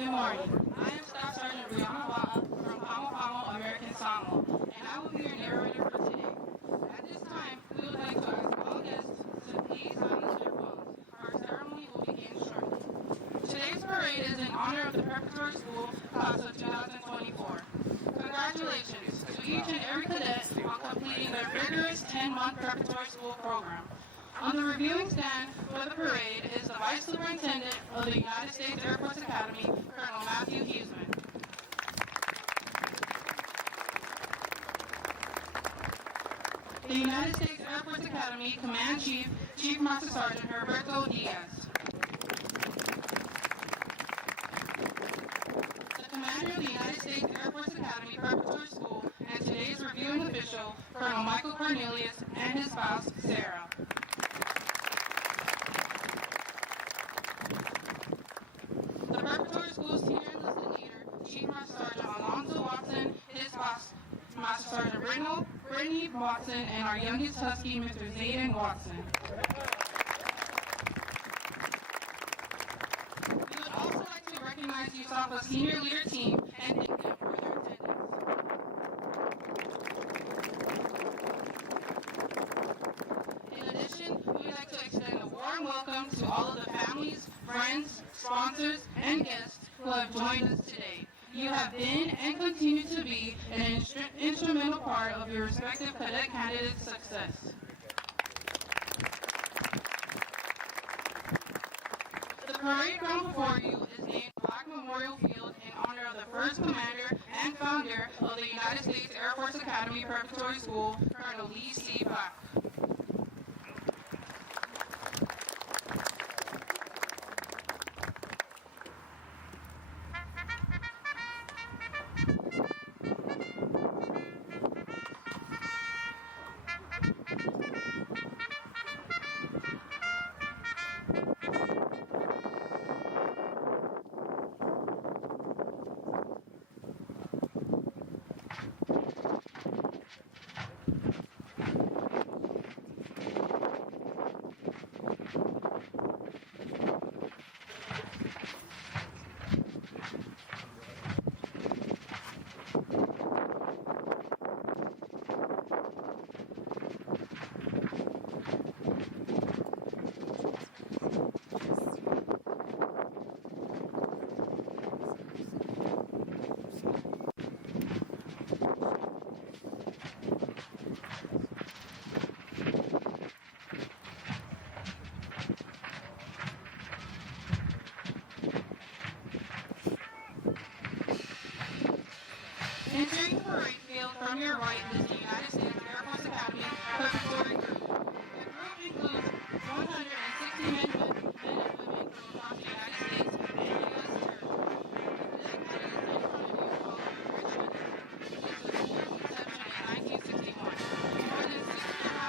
Good morning. I am Staff Sergeant Brianna Wata from Pamo Pamo, American Samoa, and I will be your narrator for today. At this time, we would like to ask all guests to please silence their phones. Our ceremony will begin shortly. Today's parade is in honor of the Preparatory School class of 2024. Congratulations to each and every cadet on completing their rigorous 10-month preparatory school program. On the reviewing stand for the parade is the Vice Superintendent of the United States Air Force Academy, Colonel Matthew Huseman. The United States Air Force Academy Command Chief, Chief Master Sergeant Herberto Diaz. The Commander of the United States Air Force Academy Preparatory School and today's reviewing official, Colonel Michael Cornelius, and his spouse, Sarah. The Preparatory School's senior enlisted leader, Chief Master Sergeant Alonzo Watson, his spouse, Master Sergeant Brittany Watson, and our youngest Husky, Mr. Zayden Watson. We would also like to recognize USAFA's senior leader team and thank them for their attendance. In addition, we would like to extend a warm welcome to all of the families, friends, sponsors, and guests who have joined us today. You have been and continue to be an instrumental part of your respective cadet candidates' success. The parade ground before you is named Black Memorial Field in honor of the first commander and founder of the United States Air Force Academy Preparatory School, Colonel Lee C. Black. Entering the parade field from your right is the United States Air Force Academy Preparatory Group. The group includes 160 men and women from across the United States and U.S. territory. The cadet candidates in front of you follow a rich tradition since the school's inception in 1961. More than 6,500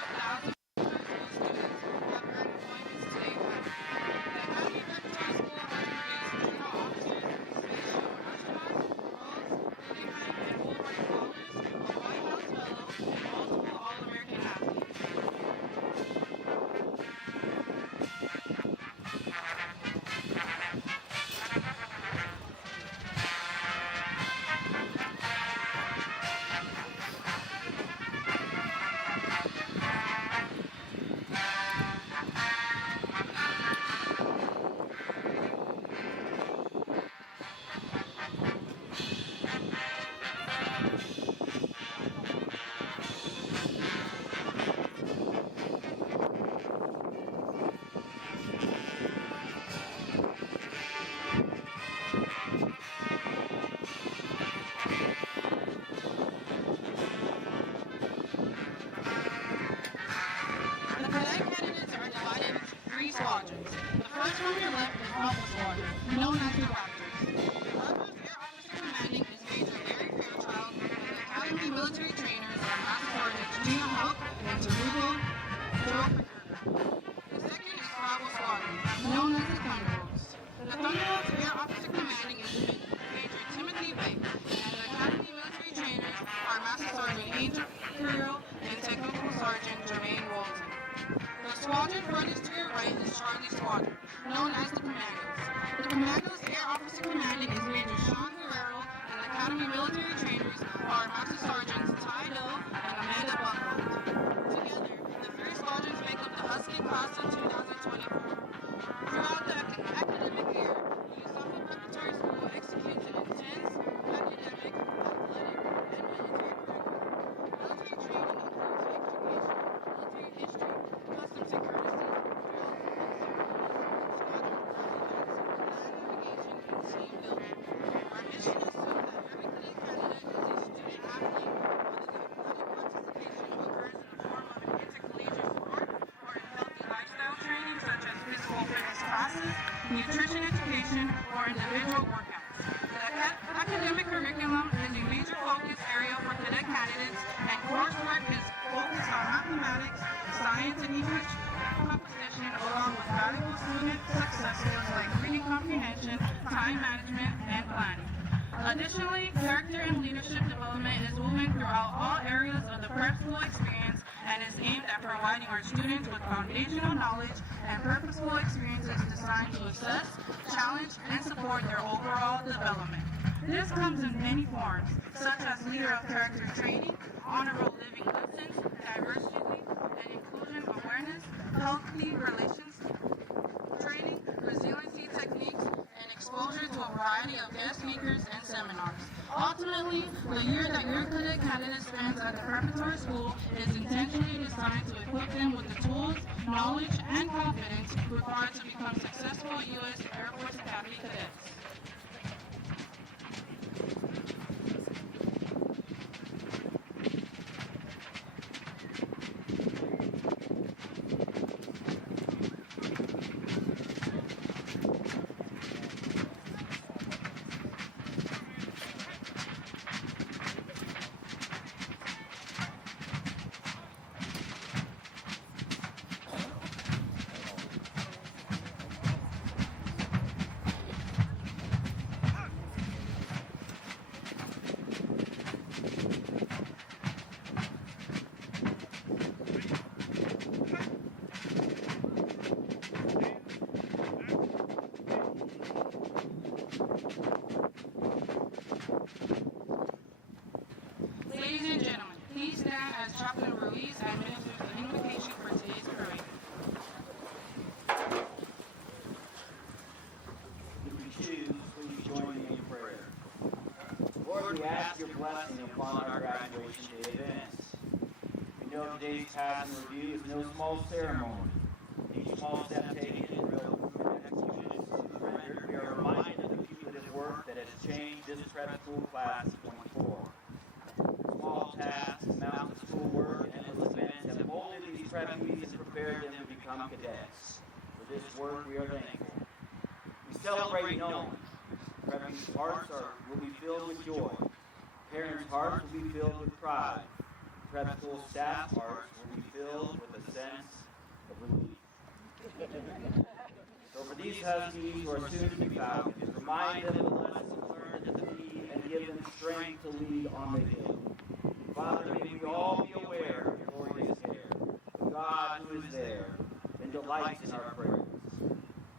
preparatory school students have earned appointments statewide. The Academy Preparatory School has produced astronaut officers, space shuttle astronauts, and Fulbright scholars, a White House fellow, and multiple All-American athletes. The cadet candidates are divided into 3 squadrons. The first from your left is Alpha Squadron, known as the Raptors. The Raptors Air Officer Commanding is Major Larry Fairchild, and the Academy military trainers are Master Sergeants Gina Hook and Tarugo Thoroperger. The second is Bravo Squadron, known as the Thunderbolts. The Thunderbolts Air Officer Commanding is Major Timothy Vick, and the Academy military trainers are Master Sergeant Angel Carrillo and Technical Sergeant Jermaine Walton. The squadron furthest to your right is Charlie Squadron, known as the Commandos. The Commandos Air Officer Commanding is Major Sean Guerrero, and the Academy military trainers are Master Sergeants Ty Doe and Amanda Buckhold. Together, the three squadrons make up the Husky class of 2024. Throughout the academic year, USAFA Preparatory School executes an intense academic, athletic, and military curriculum. Military training includes education, military history, customs and courtesies, drills, and ceremonies, squadron presidents, land navigation, and team building. Our mission is so that every cadet candidate is a student athlete, whether the athletic participation occurs in the form of an intercollegiate sport or in healthy lifestyle training such as physical fitness classes, nutrition education, or individual workouts. The academic curriculum is a major focus area for cadet candidates, and coursework is focused on mathematics, science, and English composition, along with valuable student success skills like reading comprehension, time management, and planning. Additionally, character and leadership development is woven throughout all areas of the prep school experience and is aimed at providing our students with foundational knowledge and purposeful experiences designed to assess, challenge, and support their overall development. This comes in many forms, such as leader of character training, honor roll living lessons, diversity and inclusion awareness, healthy relations training, resiliency techniques, and exposure to a variety of guest speakers and seminars. Ultimately, the year that your cadet candidate spends at the preparatory school is intentionally designed to equip them with the tools, knowledge, and confidence required to become successful U.S. Air Force Academy cadets. Ladies and gentlemen, please stand as Chaplain Ruiz administers the invocation for today's parade. If you choose, please join me in prayer. Lord, we ask your blessing upon our graduation day events. We know today's pass and review is no small ceremony. Each small step taken in real execution is rendered. We are reminded of the cumulative work that has changed this prep school class of 24. Small tasks, mountains of schoolwork, and endless events have molded these preppies and prepared them to become cadets. For this work, we are thankful. We celebrate knowing preppies' hearts will be filled with joy. Parents' hearts will be filled with pride. Prep school staff hearts will be filled with a sense of relief. So for these Huskies who are soon to be Falcons, remind them of the lessons learned at the P and give them strength to lead on the hill. Father, may we all be aware of your glorious care, the God who is there and delights in our prayers.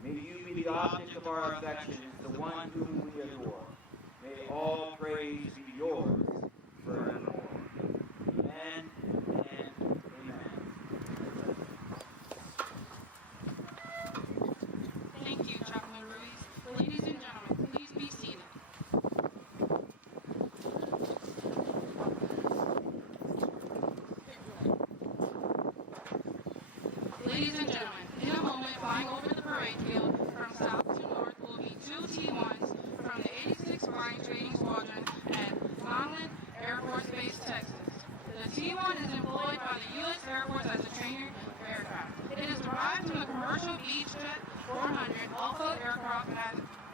May you be the object of our affections, the one whom we adore. May all praise be yours forevermore. Amen and amen. Thank you, Chaplain Ruiz. Ladies and gentlemen, please be seated. Ladies and gentlemen, in a moment, flying over the parade field from south to north will be two T-1s from the 86th Flying Training Squadron at Longland Air Force Base, Texas. The T-1 is employed by the U.S. Air Force as a trainer aircraft. It is derived from the commercial Beechjet 400 Alpha aircraft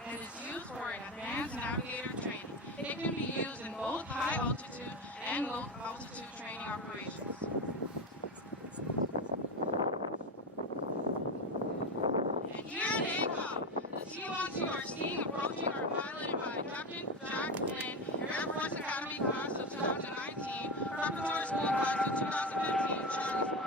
and is used for advanced navigator training. It can be used in both high altitude and low altitude training operations. And here they come. The T-1s you are seeing approaching are piloted by Captain Jack Flynn, Air Force Academy class of 2019, Preparatory School class of 2015, Charlie.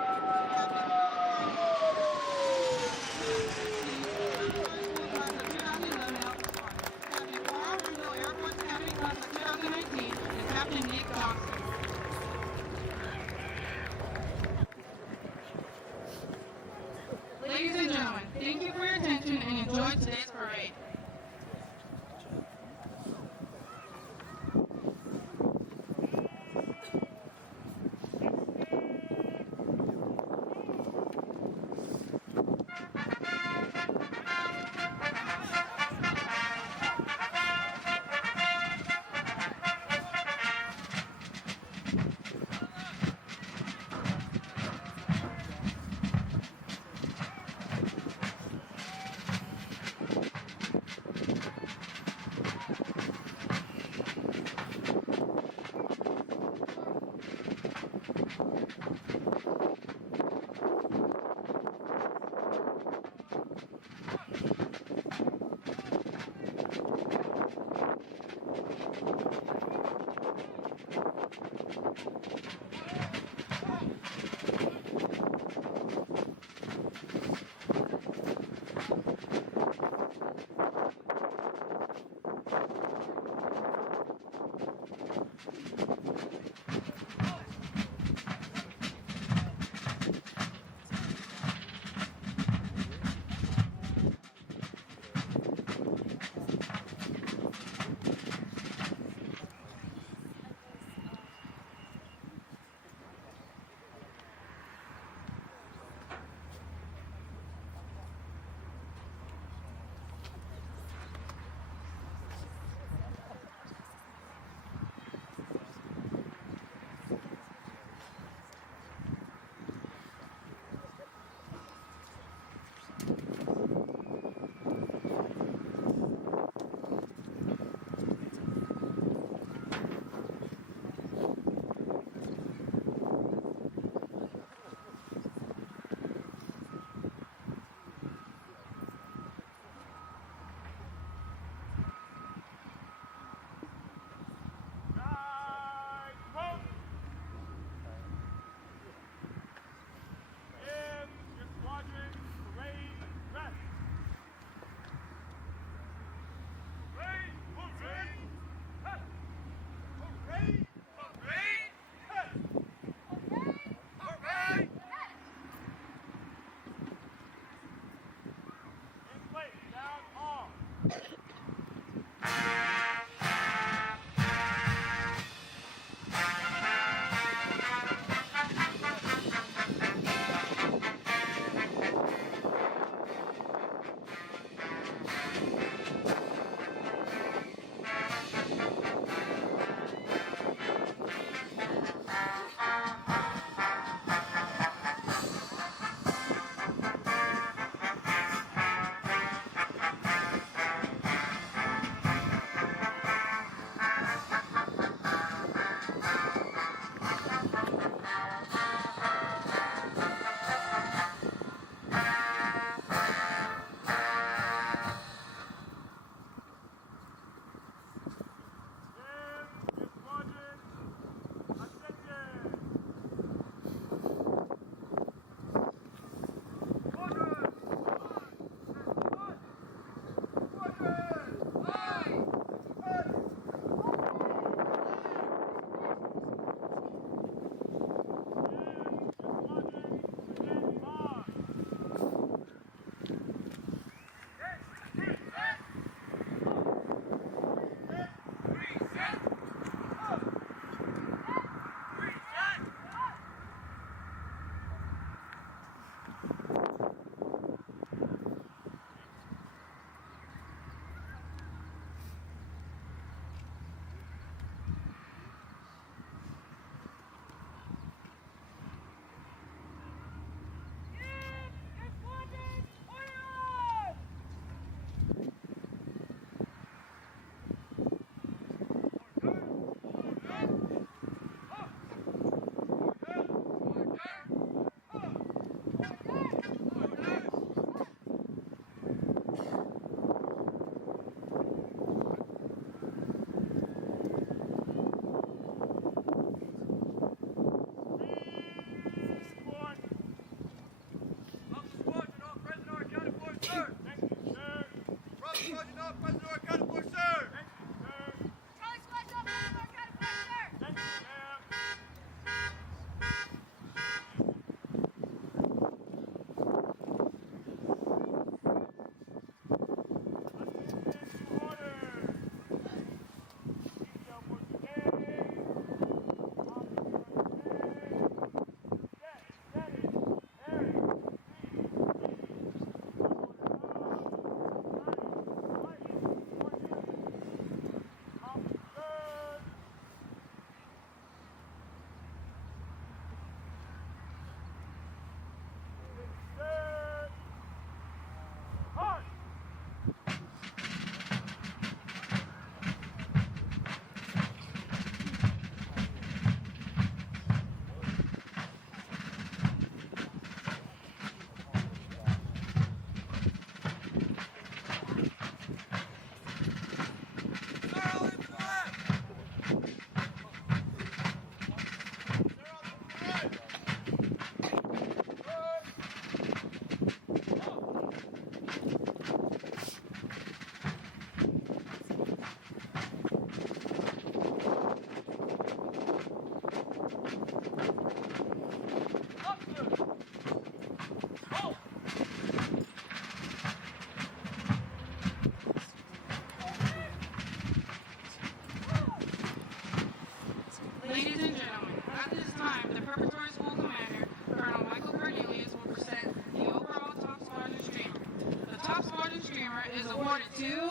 Squadron streamer is awarded to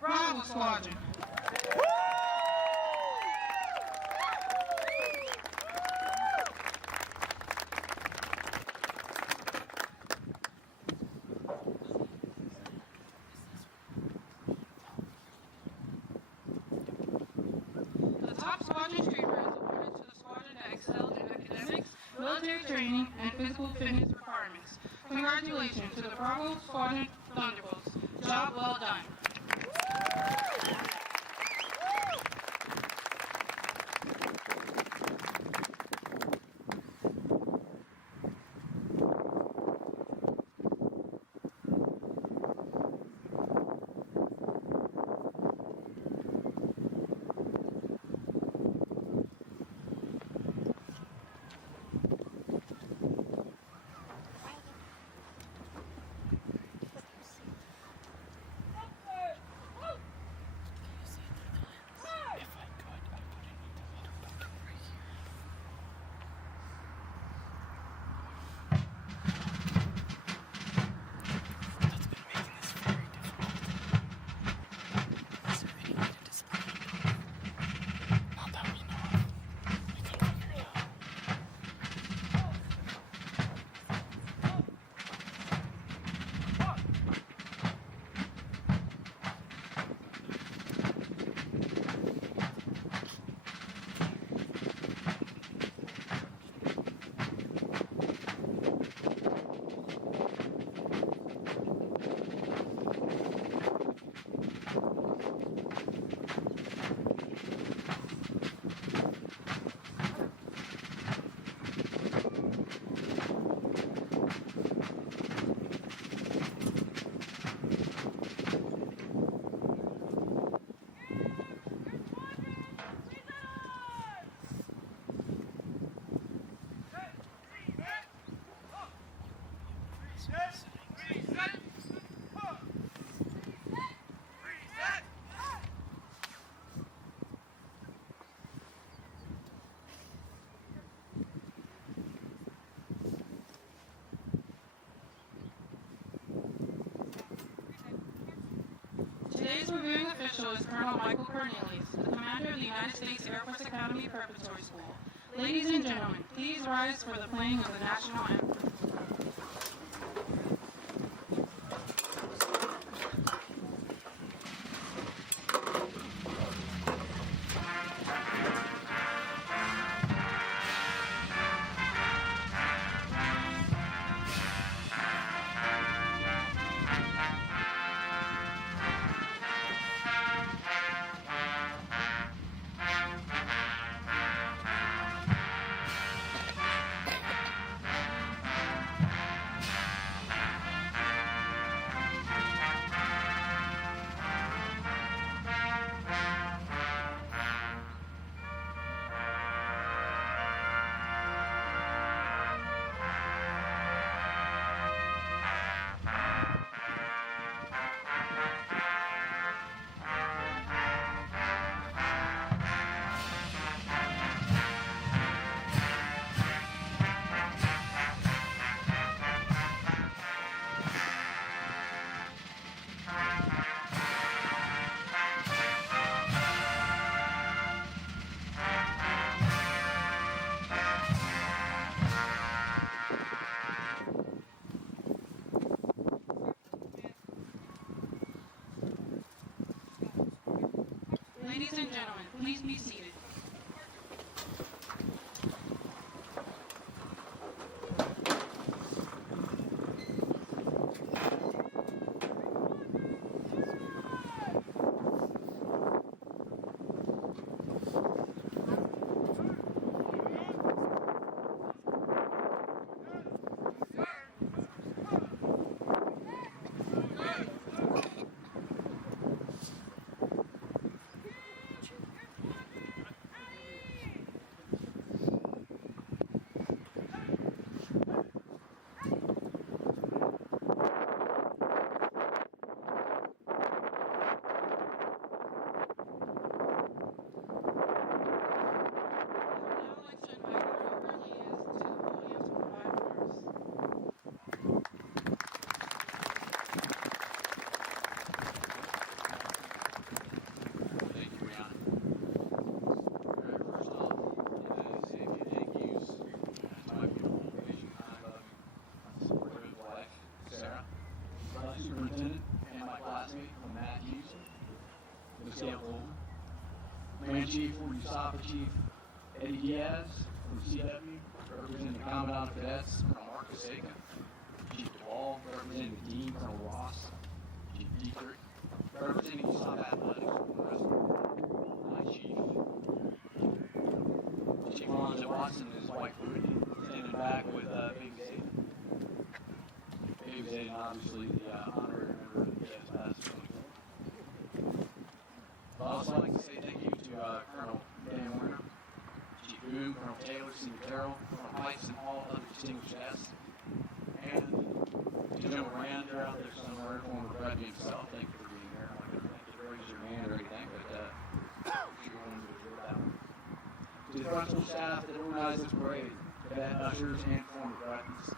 Bravo Squadron. The top squadron streamer is awarded to the squadron that excelled in academics, military training, and physical fitness requirements. Congratulations to the Bravo Squadron Thunderbolts. Job well done. Today's reviewing official is Colonel Michael Cornelius, the commander of the United States Air Force Academy Preparatory School. Ladies and gentlemen, please rise for the playing of the national anthem. Ladies and gentlemen, please be seated. Scale Golden. Command Chief for USAFA Chief Eddie Diaz from CW, representing the Commandant of Cadets, Colonel Mark Casega. Chief DeWall, representing the Dean, Colonel Ross. Chief Dietrich, representing USAFA Athletics, my Chief. Chief Alonzo Watson and his wife Rudy, standing back with Baby Zayden. Baby Zayden, obviously, the honorary member of the cadets class of 24. I'd also like to say thank you to Colonel Dan Warner, Chief Boone, Colonel Taylor, Senior Carroll, Colonel Pipes, and all other distinguished guests. And to General Rand, you're out there somewhere, former Bradley himself. Thank you for being here. I'm not going to thank you to raise your hand or anything, but you're going to enjoy that one. To the frontal staff that organized this parade, cadet ushers and former cadets,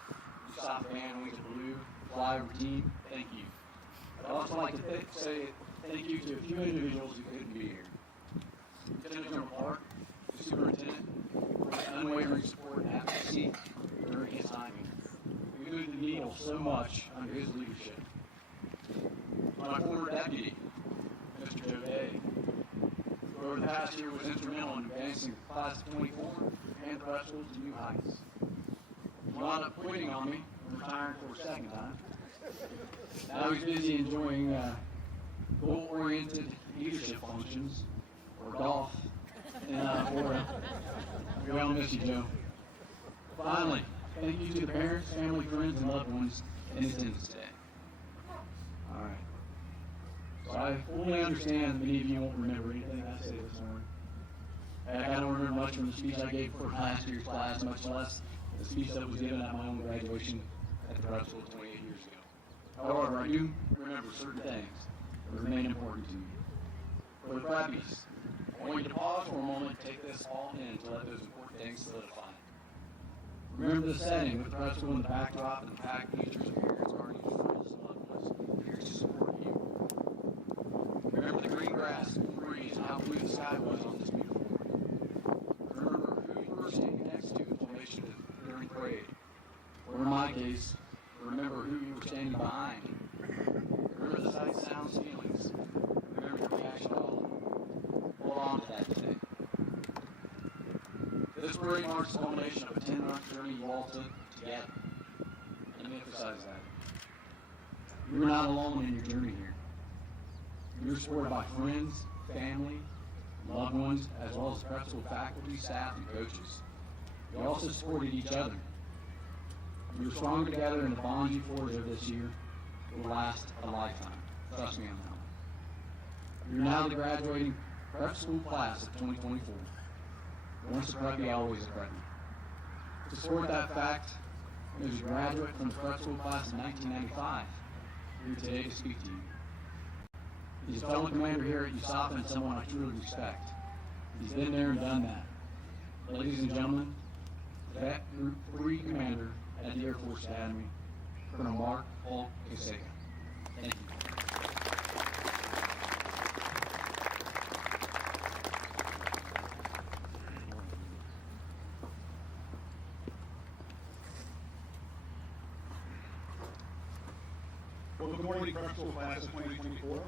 USAFA band, Wings of Blue, flyover team, thank you. I'd also like to say thank you to a few individuals who couldn't be here. Lieutenant General Park, the superintendent, for his unwavering support and advocacy during his time here. We moved the needle so much under his leadership. My former deputy, Mr. Joe Day, who over the past year was instrumental in advancing the class of 24 and the prep schools to new heights. He wound up quitting on me and retiring for a second time. Now he's busy enjoying goal-oriented leadership functions, or golf, in Florida. We all miss you, Joe. Finally, thank you to the parents, family, friends, and loved ones in attendance today. All right. So I fully understand that many of you won't remember anything I said this morning. Heck, I don't remember much from the speech I gave for last year's class, much less the speech that was given at my own graduation at the prep school 28 years ago. However, I do remember certain things that remain important to me. For the preppies, I want you to pause for a moment and take this all in to let those important things solidify. Remember the setting with the prep school in the backdrop and the packed teachers, parents, guardians, friends, and loved ones here to support you. Remember the green grass, the breeze, and how blue the sky was on this beautiful morning. Remember who you were standing next to in formation during parade. Or in my case, remember who you were standing behind. Remember the sights, sounds, feelings. Remember your reaction to all of them. Hold on to that today. This parade marks the culmination of a 10-month journey you all took together. Let me emphasize that. You're not alone in your journey here. You're supported by friends, family, loved ones, as well as prep school faculty, staff, and coaches. You also supported each other. You're stronger together, and the bond you forged over this year will last a lifetime. Trust me on that one. You're now the graduating prep school class of 2024. Once a preppy, always a preppy. To support that fact, there's a graduate from the prep school class of 1995 here today to speak to you. He's a fellow commander here at USAFA and someone I truly respect. He's been there and done that. Ladies and gentlemen, Cadet Group 3 Commander at the Air Force Academy, Colonel Mark Casega. Thank you. Well, good morning, prep school class of 2024.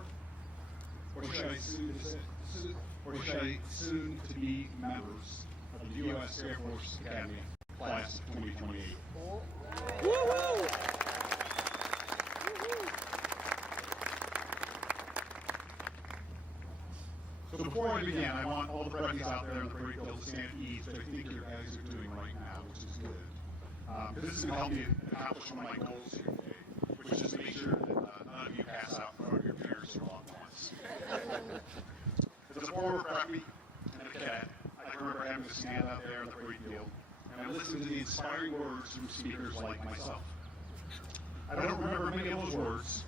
Or should I soon to be members of the U.S. Air Force Academy class of 2028. Woo-hoo! So before I begin, I want all the preppies out there in the parade field to stand at ease, which I think your guys are doing right now, which is good. Because this is going to help me accomplish one of my goals here today, which is to make sure that none of you pass out in front of your parents or loved ones. As a former preppy and a cadet, I remember having to stand out there in the parade field and I listened to the inspiring words from speakers like myself. I don't remember many of those words,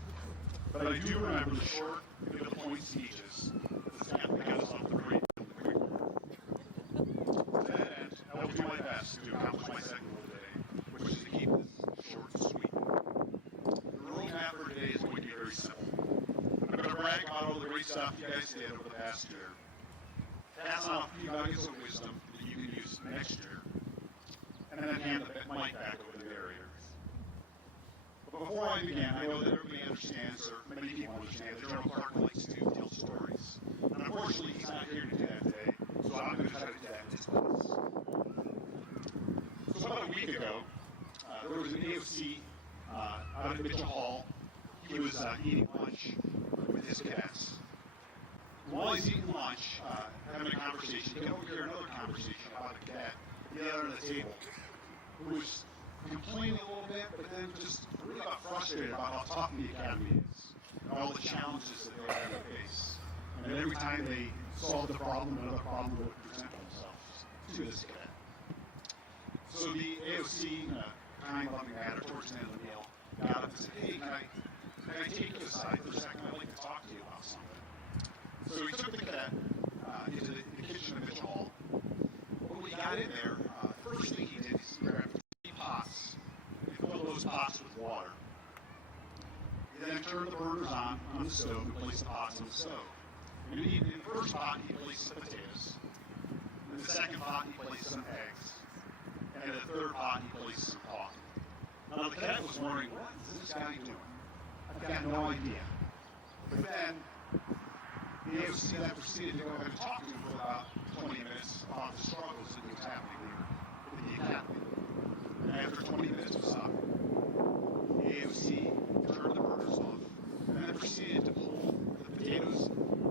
but I do remember the short, to the point speeches that the staff began us off the parade field the great work. To that end, I will do my best to accomplish my second goal today, which is to keep this short and sweet. The roadmap for today is going to be very simple. I'm going to brag about all the great stuff you guys did over the past year, pass on a few nuggets of wisdom that you can use next year, and then hand the mic back over to the narrators. But before I begin, I know that everybody understands, or many people understand, that General Clark likes to tell stories. And unfortunately, he's not here to do that today, so I'm going to try to do that in his place. So about a week ago, there was an AOC out at Mitchell Hall. He was eating lunch with his cadets. While he's eating lunch, having a conversation, he overheard another conversation about a cadet the other end of the table, who was complaining a little bit, but then just really about frustrated about how tough the academy is, and all the challenges that they have to face. And every time they solved a problem, another problem would present themselves to this cadet. So the AOC, kind loving manner, towards the end of the meal, got up and said, "Hey, can I take you aside for a second? I'd like to talk to you about something." So he took the cadet into the kitchen of Mitchell Hall. When we got in there, the first thing he did is he grabbed 3 pots and filled those pots with water. He then turned the burners on the stove and placed the pots on the stove. And in the first pot, he placed some potatoes. In the second pot, he placed some eggs. And in the third pot, he placed some coffee. Now, the cadet was wondering, what is this guy doing? I've got no idea. But then, the AOC then proceeded to go ahead and talk to him for about 20 minutes about the struggles that was happening here in the academy. And after 20 minutes was up, the AOC turned the burners off and then proceeded to pull the potatoes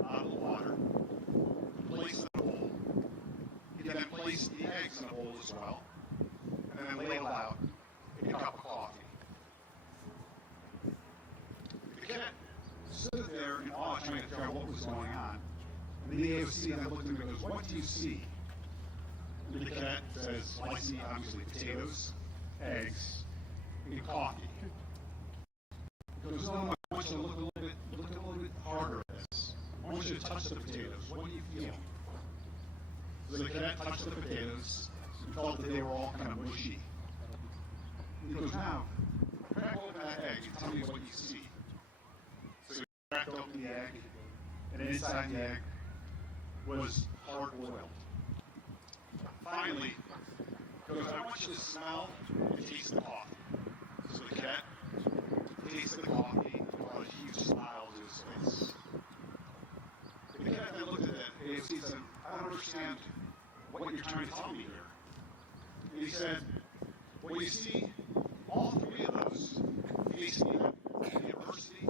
out of the water, place in a bowl. He then placed the eggs in a bowl as well, and then ladled out a cup of coffee. The cadet stood there in awe trying to figure out what was going on. And the AOC then looked at him and goes, "What do you see?" And the cadet says, "Well, I see obviously potatoes, eggs, and coffee." He goes, "No, I want you to look a little bit harder at this. I want you to touch the potatoes. What do you feel?" So the cadet touched the potatoes and felt that they were all kind of mushy. He goes, "Now, crack open that egg and tell me what you see." So he cracked open the egg, and inside the egg was hard boiled. Finally, he goes, "I want you to smell and taste the coffee." So the cadet tasted the coffee and brought a huge smile to his face. The cadet then looked at the AOC and said, "I don't understand what you're trying to tell me here." And he said, "Well, you see, all 3 of those faced the adversity,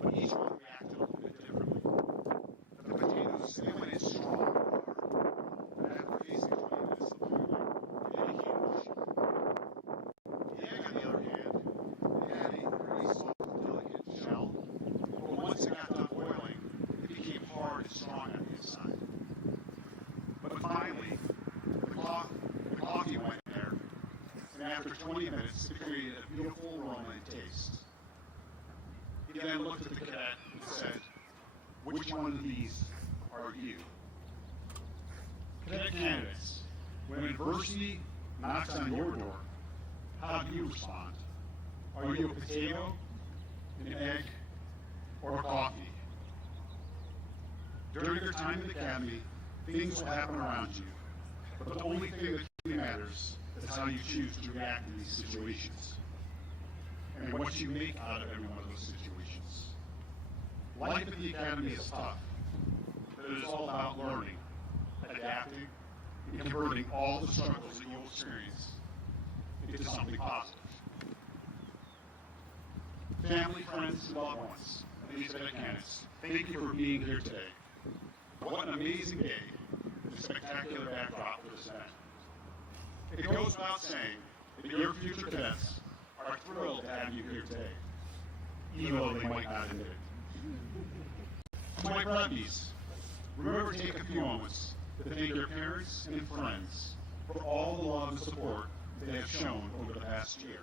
but each one reacted a little bit differently. The potatoes, they went in strong, but after facing 20 minutes of boiling, they became mushy. The egg, on the other hand, it had a very soft, delicate shell, but once it got done boiling, it became hard and strong on the inside. But finally, the coffee went in there, and after 20 minutes, it created a beautiful aroma and taste. He then looked at the cadet and said, "Which one of these are you?" Cadet candidates, when adversity knocks on your door, how do you respond? Are you a potato, an egg, or a coffee? During your time in the academy, things will happen around you, but the only thing that really matters is how you choose to react in these situations, and what you make out of every one of those situations. Life at the academy is tough, but it is all about learning, adapting, and converting all the struggles that you'll experience into something positive. Family, friends, and loved ones of these cadet candidates, thank you for being here today. What an amazing day and a spectacular backdrop for this event. It goes without saying that your future cadets are thrilled to have you here today, even though they might not admit it. To my preppies, remember to take a few moments to thank your parents and friends for all the love and support they have shown over the past year.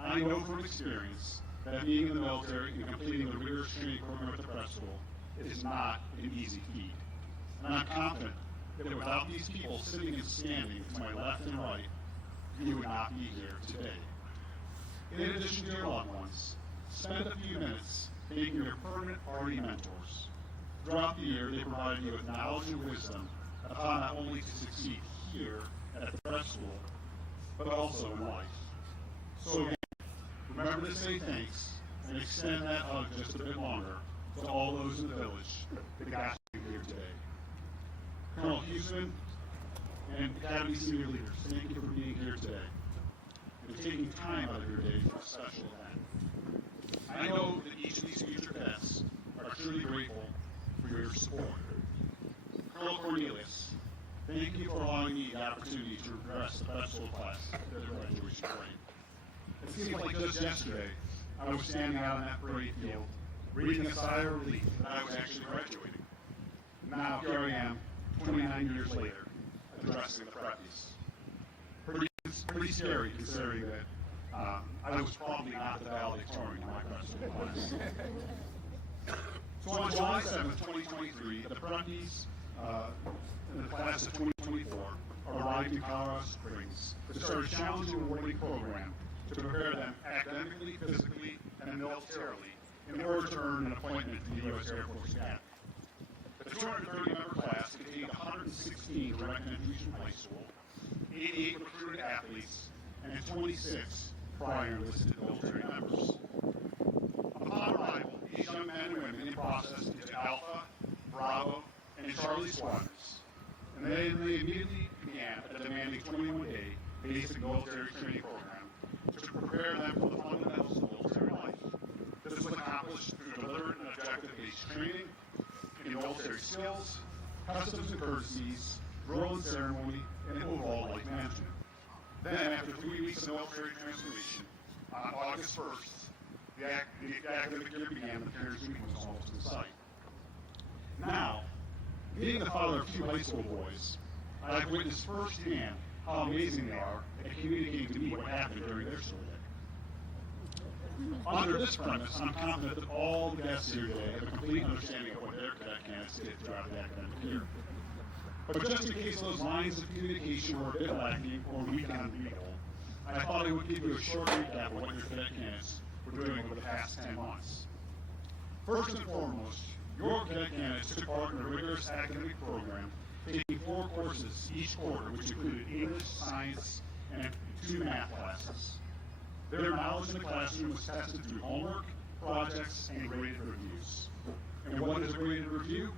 I know from experience that being in the military and completing the rigorous training program at the prep school is not an easy feat. And I'm confident that without these people sitting and standing to my left and right, you would not be here today. In addition to your loved ones, spend a few minutes thanking your permanent party mentors. Throughout the year, they provided you with knowledge and wisdom upon not only to succeed here at the prep school, but also in life. So again, remember to say thanks and extend that hug just a bit longer to all those in the village that got you here today. Colonel Houston and Academy senior leaders, thank you for being here today and taking time out of your day for a special event. I know that each of these future cadets are truly grateful for your support. Colonel Cornelius, thank you for allowing me the opportunity to address the festival class at their graduation parade. It seems like just yesterday, I was standing out on that parade field, breathing a sigh of relief that I was actually graduating. Now here I am, 29 years later, addressing the preppies. Pretty scary considering that I was probably not the valedictorian in my festival class. So on July 7th, 2023, the preppies in the class of 2024 arrived in Colorado Springs to start a challenging and rewarding program to prepare them academically, physically, and militarily in order to earn an appointment to the U.S. Air Force Academy. The 230-member class contained 116 direct entries from high school, 88 recruited athletes, and 26 prior enlisted military members. Upon arrival, these young men and women in process into Alpha, Bravo, and Charlie squadrons, and they immediately began a demanding 21-day basic military training program to prepare them for the fundamentals of military life. This was accomplished through deliberate and objective-based training in military skills, customs and courtesies, drill and ceremony, and overall life management. Then, after 3 weeks of military transformation, on August 1st, the academic year began. The parents' meeting was almost in sight. Now, being the father of 2 high school boys, I've witnessed firsthand how amazing they are at communicating to me what happened during their school day. Under this premise, I'm confident that all the guests here today have a complete understanding of what their cadet candidates did throughout the academic year. But just in case those lines of communication were a bit lacking or weak on readable, I thought I would give you a short recap of what your cadet candidates were doing over the past 10 months. First and foremost, your cadet candidates took part in a rigorous academic program, taking 4 courses each quarter, which included English, science, and 2 math classes. Their knowledge in the classroom was tested through homework, projects, and graded reviews. And what is a graded review?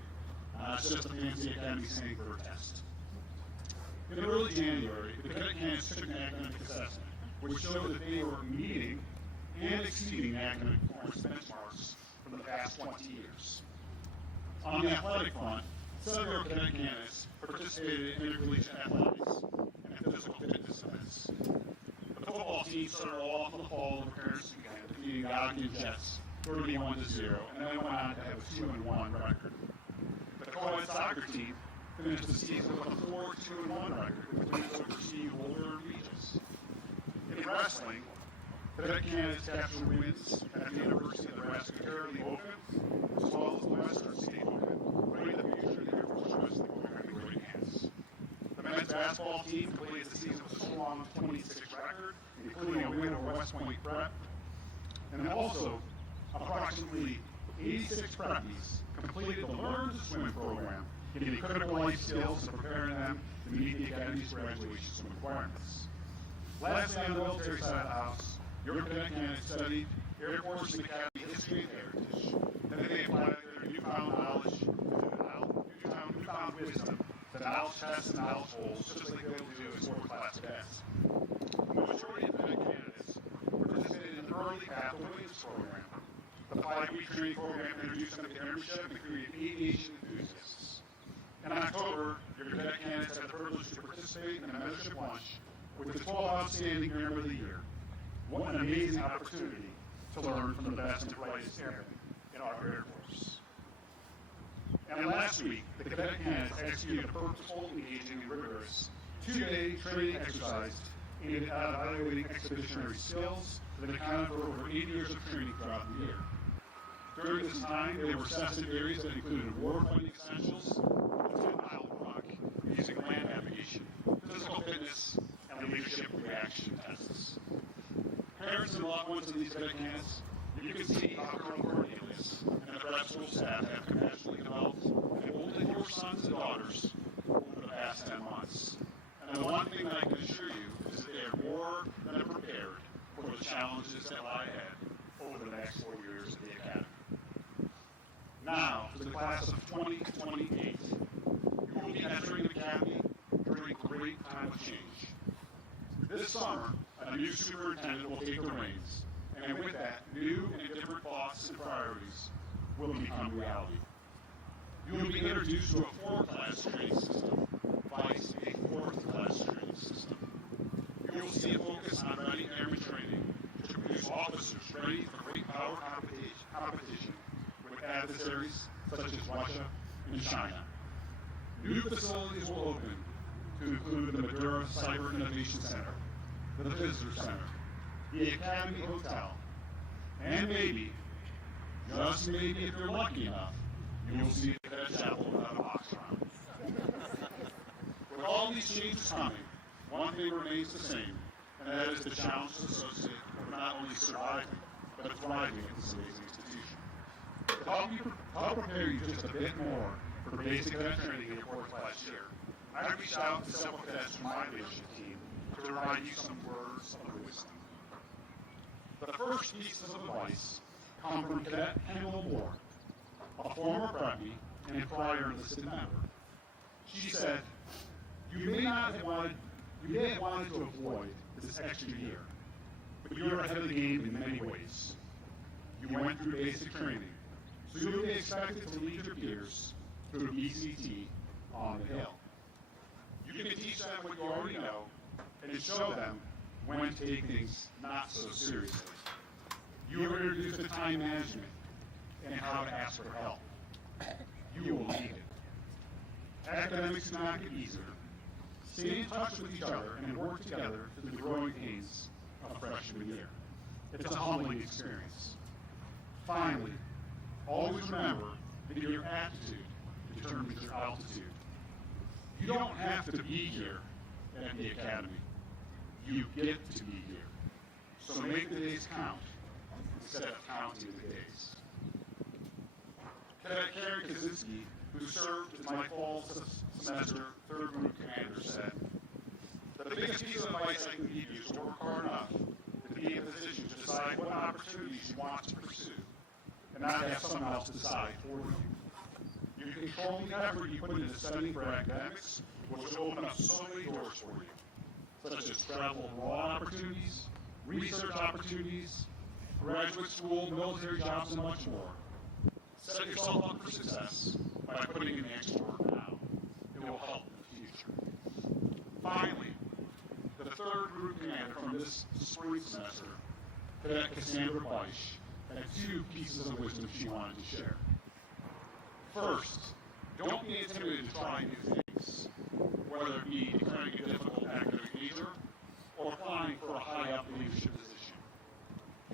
It's just a fancy academy saying for a test. In early January, the cadet candidates took an academic assessment, which showed that they were meeting and exceeding academic performance benchmarks from the past 20 years. On the athletic front, several cadet candidates participated in intercollegiate athletics and physical fitness events. The football team started off in the fall of the parents' weekend, defeating the Ogden Jets 31-0, and then went on to have a 2-1 record. The co-ed soccer team finished the season with a 4-2-1 record, with wins over Steve Holder and Regis. In wrestling, cadet candidates captured wins at the University of Nebraska Charity Open, as well as the Western State Open, putting the future of the Air Force wrestling program in great hands. The men's basketball team completed the season with a strong 26 record, including a win over West Point Prep, and also approximately 86 preppies completed the Learn to Swim program, getting critical life skills and preparing them to meet the Academy's graduation swim requirements. Lastly, on the military side of the house, your cadet candidates studied Air Force and Academy history and heritage, and then they applied their newfound knowledge, newfound wisdom to knowledge tests and knowledge holes, just like they will do as world-class cadets. The majority of cadet candidates participated in the early path to women's program. The 5-week training program introduced them to airmanship and created aviation enthusiasts. In October, your cadet candidates had the privilege to participate in a membership lunch with the 12 outstanding airmen of the year. What an amazing opportunity to learn from the best and brightest airmen in our Air Force. And last week, the cadet candidates executed a purposeful, engaging, and rigorous 2-day training exercise aimed at evaluating expeditionary skills that accounted for over 8 years of training throughout the year. During this time, they were assessed in areas that included warfighting essentials, the 10-mile rock, using land navigation, physical fitness, and leadership reaction tests. Parents and loved ones of these cadet candidates, you can see how Colonel Cornelius and the prep school staff have compassionately developed and molded your sons and daughters over the past 10 months. And the one thing that I can assure you is that they are more than prepared for the challenges that lie ahead over the next 4 years of the Academy. Now, for the class of 2028, you will be entering the academy during a great time of change. This summer, a new superintendent will take the reins, and with that, new and different thoughts and priorities will become reality. You will be introduced to a four-class training system, vice a fourth-class training system. You will see a focus on ready airman training to produce officers ready for great power competition with adversaries such as Russia and China. New facilities will open to include the Madura Cyber Innovation Center, the Visitor Center, the Academy Hotel, and maybe, just maybe if you're lucky enough, you will see the Cadet Chapel without a box around. With all these changes coming, one thing remains the same, and that is the challenges associated with not only surviving, but thriving at this amazing institution. To help prepare you just a bit more for basic cadet training in your fourth class year, I reached out to several cadets from my leadership team to provide you some words of wisdom. The first pieces of advice come from Cadet Kendall Moore, a former Preppy and prior enlisted member. She said, you may have wanted to avoid this extra year, but you're ahead of the game in many ways. You went through basic training, so you'll be expected to lead your peers through ECT on the Hill. You can teach them what you already know and show them when to take things not so seriously. You will introduce the time management and how to ask for help. You will need it. Academics do not get easier. Stay in touch with each other and work together through the growing pains of freshman year. It's a humbling experience. Finally, always remember that your attitude determines your altitude. You don't have to be here at the academy. You get to be here. So make the days count instead of counting the days. Cadet Karen Kaczynski, who served as my fall semester 3rd Group Commander, said, the biggest piece of advice I can give you is to work hard enough to be in a position to decide what opportunities you want to pursue, and not have someone else decide for you. You can control the effort you put into studying for academics, which will open up so many doors for you, such as travel abroad opportunities, research opportunities, graduate school, military jobs, and much more. Set yourself up for success by putting in the extra work now. It will help in the future. Finally, the 3rd Group Commander from this spring semester, Cadet Cassandra Beisch, had 2 pieces of wisdom she wanted to share. First, don't be intimidated to try new things, whether it be declaring a difficult academic major or applying for a high-up leadership position.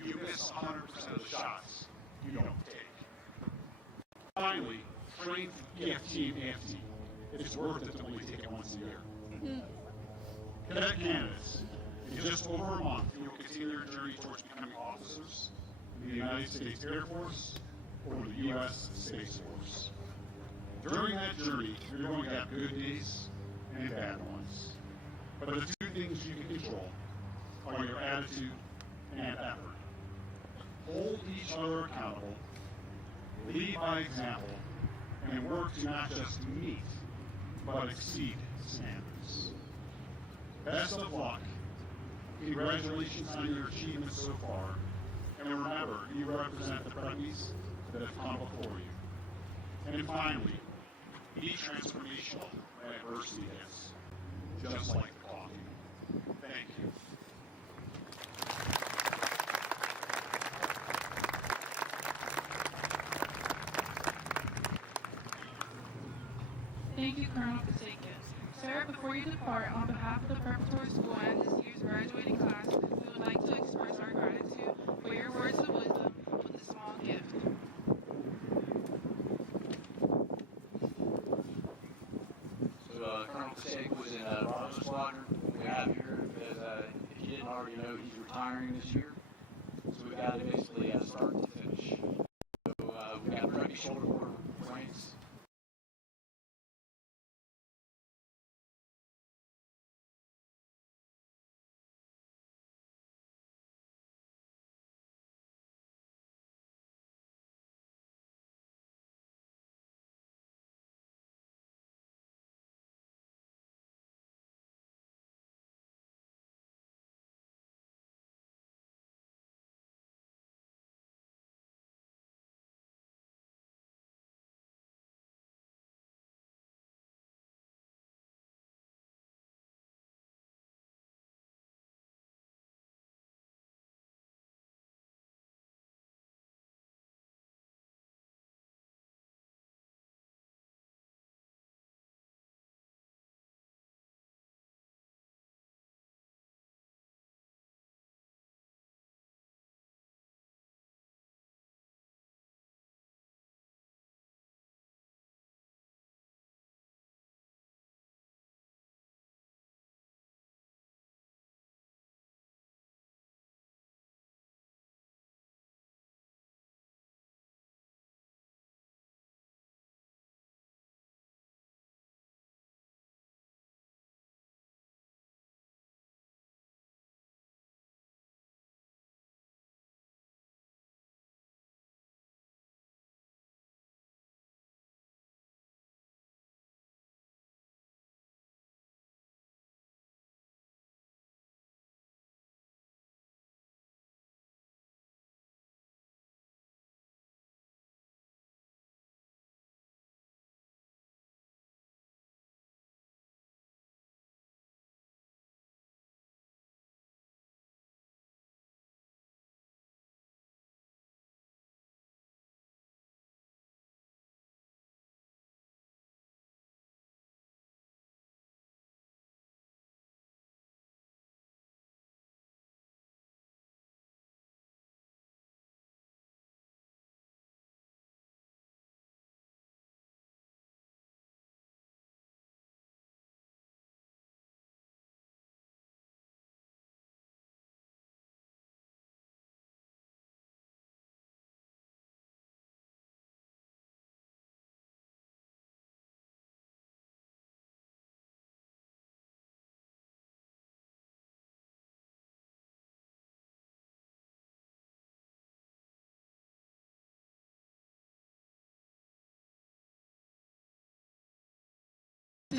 You miss 100% of the shots you don't take. Finally, train for EFT and AFT. It's worth it to only take it once a year. Cadet candidates, in just over a month, you will continue your journey towards becoming officers in the United States Air Force or the U.S. Space Force. During that journey, you're going to have good days and bad ones. But the 2 things you can control are your attitude and effort. Hold each other accountable, lead by example, and work to not just meet, but exceed standards. Best of luck. Congratulations on your achievements so far. And remember, you represent the Preppies that have come before you. And finally, be transformational when adversity hits, just like the coffee. Thank you. Thank you, Colonel Kaczynski. Sir, before you depart, on behalf of the Preparatory School and this year's graduating class, we would like to express our gratitude for your words of wisdom with a small gift. So Colonel Kaczynski was in Bravo Squadron. We have here, because if you didn't already know, he's retiring this year. So we got to basically start to finish. So we got Preppy shoulder board ranks.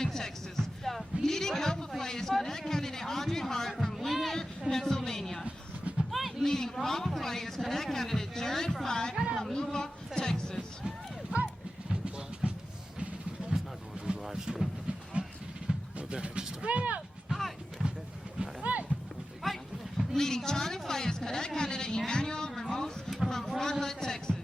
Houston, Texas. Leading alpha play is Cadet Candidate Audrey Hart from Winter, Pennsylvania. Leading Bravo play is Cadet Candidate Jared Fry from Louisville, Texas. It's not going to be live stream. Oh, there, I just started. Leading Charlie play is Cadet Candidate Emmanuel Ramos from Fort Hood, Texas.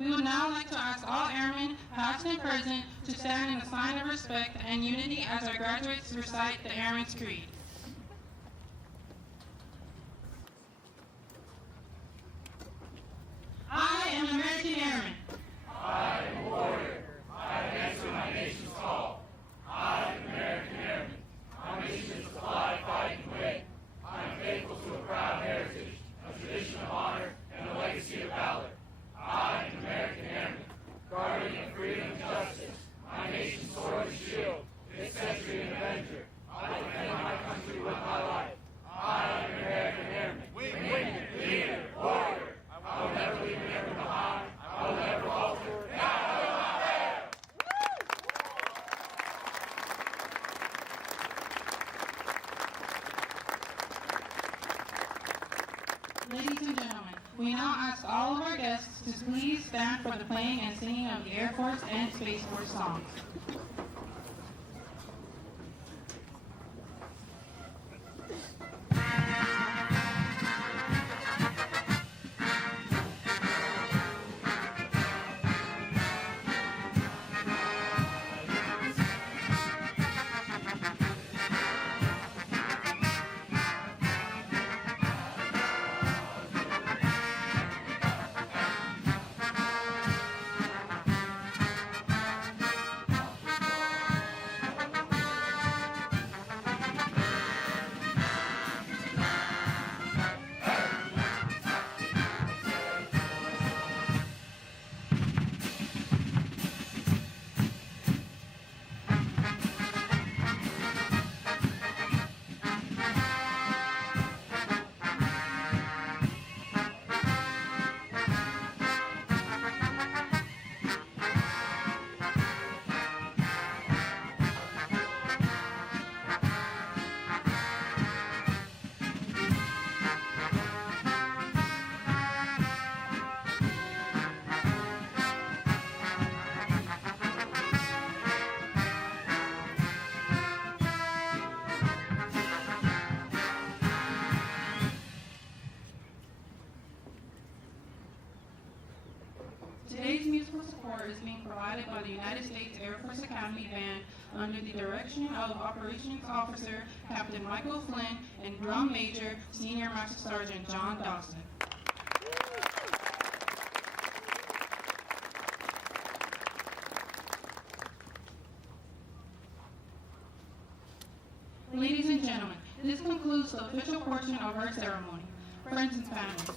We would now like to ask all airmen, past and present, to stand in a sign of respect and unity as our graduates recite the Airman's Creed. I Ladies and gentlemen, we now ask all of our guests to please stand for the playing and singing of the Air Force and Space Force songs. Today's musical support is being provided by the United States Air Force Academy Band under the direction of Operations Officer Captain Michael Flynn and Drum Major Senior Master Sergeant John Dawson. Ladies and gentlemen, this concludes the official portion of our ceremony. Friends and family,